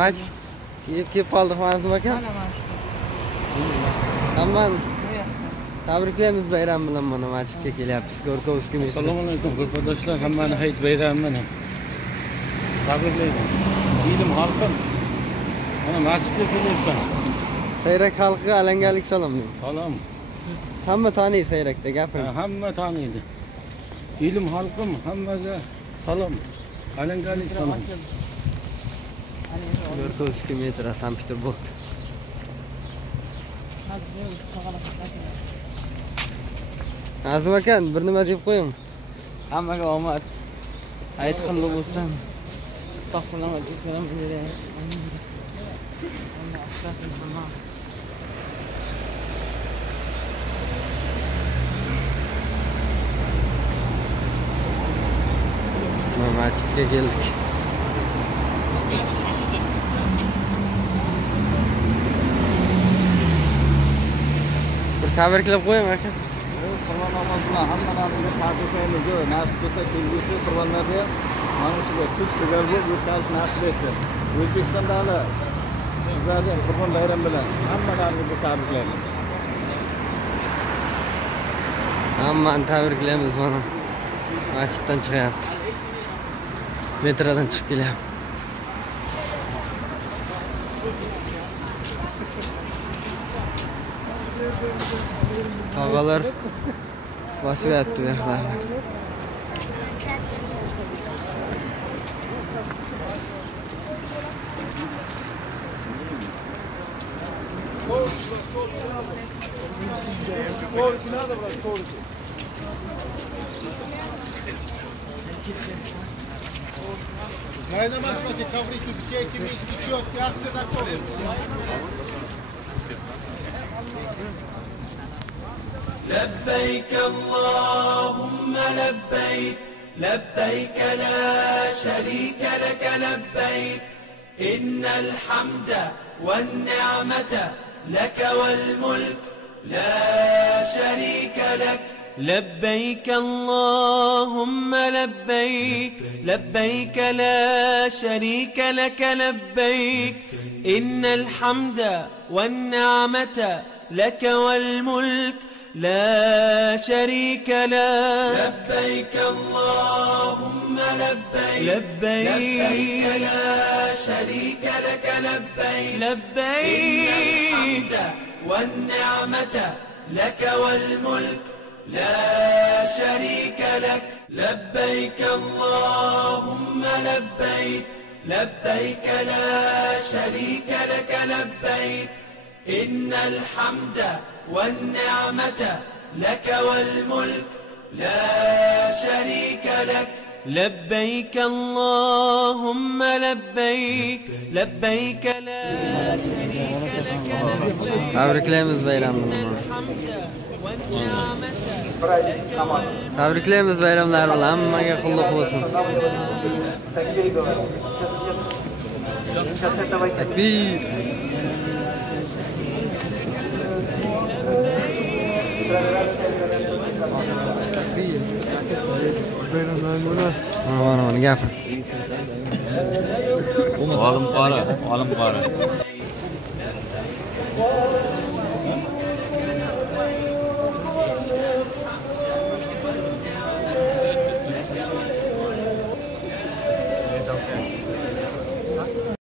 Maç kelib qoldik Mansur aka. Hamman tabriklaymiz bayram bilan mana masjidga kelyapmiz. Gorkovskiy masjidi. Assalomu alaykum qurdoshlar, hammani hayit bayrami bilan tabriklayman. Ilim xalqim. Mana masjidga kelyapman. Sayrak xalqiga alangalik salom. Salom. Hamma taniydi Sayrakda gapiring. Hamma taniydi. Ilim xalqim, hammaga salom. Alangalik salom. Gorkovskiy metro, Sankt-Peterburg. Azim aka, bir nima deb qo'ying. Hammaga omad. Hayit qilib bo'lsin. Sog'-salomat esalom beray. Masjidga keldik. Bir tabriklab qo'ying aka. Qurbon namozi bilan hammalarimizga tabriklaymiz. Nasib bo'lsa kelgusi qurbonlarga mana shu kuz tugal bo'lib o'tkazish nasib etsin. O'zbekistonda hali sizlarga qurbon bayram bilan hammalarimizga tabriklaymiz. Hammani tabriklaymiz mana. Masjiddan chiqyapti. Metrodan chiqib kelyapti. Tog'alar bosyapti bu yoqlarni. Найди маски, коврики, бутейки, миски, четки, акты такое. لبيك اللهم لبيك لبيك لا شريك لك لبيك إن الحمد والنعمة لك والملك لا شريك لك لبيك اللهم لبيك لبيك لا شريك لك لبيك إن الحمد والنعمة لك والملك لا شريك له لبيك اللهم لبيك لبيك لا شريك لك لبيك لبيك والنعمة لك والملك لا شريك لك لبيك اللهم لبيك لبيك لا شريك لك لبيك إن الحمد والنعمة لك والملك لا شريك لك لبيك اللهم لبيك لبيك لا شريك لك لبيك Tabriklaymiz bayramni. Tabriklaymiz bayramlar bilan hammaga qulluq bo'lsin. Takbir. Mana gapir. Olim qora.